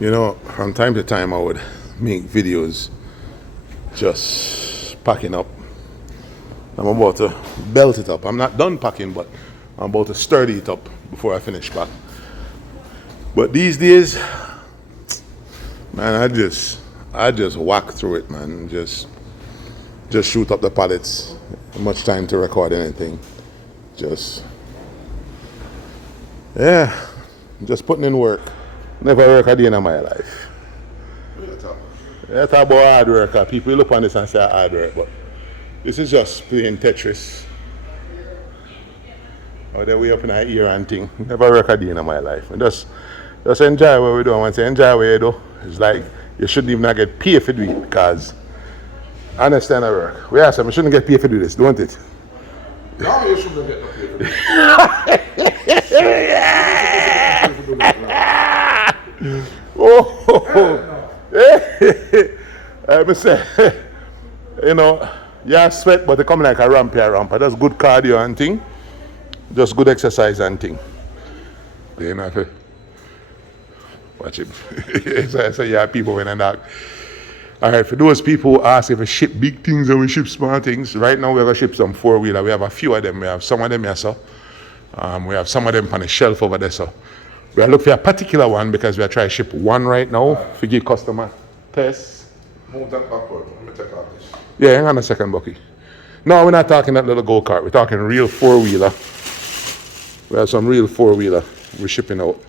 You know, from time to time I would make videos just packing up. I'm about to belt it up. I'm not done packing, but I'm about to sturdy it up before I finish pack. But these days, man, I just whack through it, man. Just shoot up the pallets. Much time to record anything. Just yeah, just putting in work. Never work a day in my life. Yeah, talk about hard work. People look on this and say hard work, but this is just playing Tetris. Or the way up in our ear and thing. Never work a day in my life. And just enjoy what we do. And once you enjoy what you do, it's like you shouldn't even not get paid for doing it because I understand our work. We ask them, we shouldn't get paid for doing this, don't it? No, you shouldn't get no paid for this. Oh, I say, you know, yeah, sweat, but they come like a ramp. That's good cardio and thing. Just good exercise and thing. You know, watch it. So yeah, people when I knock. Alright, for those people who ask if we ship big things or we ship small things, right now we're going to ship some 4-wheeler. We have a few of them. We have some of them here, so. We have some of them on the shelf over there, so. We are looking for a particular one because we are trying to ship one right now for give customer tests. Move that backward. Let me take off this. Yeah, hang on a second, Bucky. No, we're not talking that little go-kart. We're talking real 4-wheeler. We have some real 4-wheeler we're shipping out.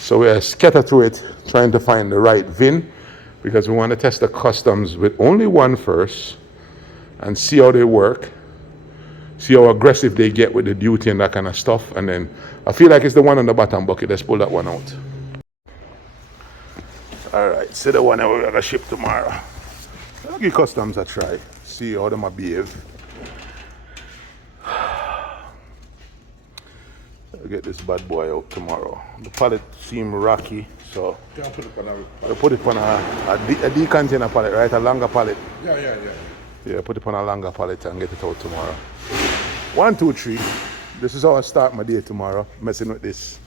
So we're scattered through it, trying to find the right VIN because we want to test the customs with only one first and see how they work, see how aggressive they get with the duty and that kind of stuff. And then I feel like it's the one on the bottom bucket. Let's pull that one out. All right, so the one that we're going to ship tomorrow. I'll give customs a try, see how they behave. I'll get this bad boy out tomorrow. The pallet seems rocky, so Can I put it on a... we'll put it on a D-container pallet, right? A longer pallet. Yeah. Yeah, put it on a longer pallet and get it out tomorrow. 1, 2, 3. This is how I start my day tomorrow, messing with this.